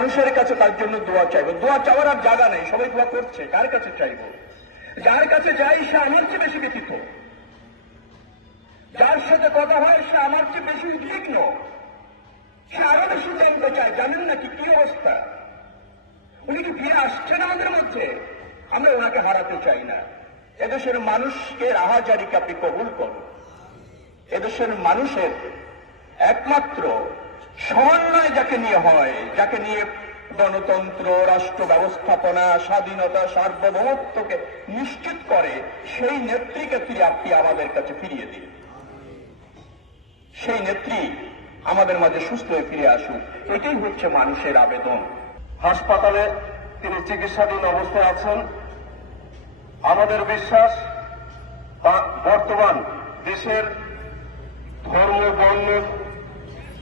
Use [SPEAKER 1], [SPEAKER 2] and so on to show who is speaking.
[SPEAKER 1] মানুষের কাছে তার জন্য দোয়া চাইব। দোয়া চাওয়ার আর জায়গা নেই, সবাই দোয়া করছে। কার কাছে চাইব? যার কাছে যাই, সে আমার চেয়ে বেশি ব্যতীত যার সাথে কথা হয়, সে আমার চেয়ে বেশি উদ্বিগ্ন। সে আরও বেশি জানতে চায়, জানেন নাকি কি অবস্থা? উনি কি ফিরে আসছেন আমাদের মধ্যে? আমরা ওনাকে হারাতে চাই না। এদেশের মানুষকে রাহাজারিকে আপনি কবুল করুন। এদেশের মানুষের একমাত্র সমন্বয় যাকে নিয়ে হয়, যাকে নিয়ে গণতন্ত্র, রাষ্ট্র ব্যবস্থাপনা, স্বাধীনতা, সার্বভৌমত্বকে নিশ্চিত করে, সেই নেত্রীকে ফিরে আপনি আমাদের কাছে ফিরিয়ে দিন। সেই নেত্রী আমাদের মাঝে সুস্থ হয়ে ফিরে আসুক। এটাই হচ্ছে মানুষের আবেদন।
[SPEAKER 2] হাসপাতালে তিনি চিকিৎসাধীন অবস্থায় আছেন। আমাদের বিশ্বাস বর্তমান দেশের ধর্ম, বর্ণ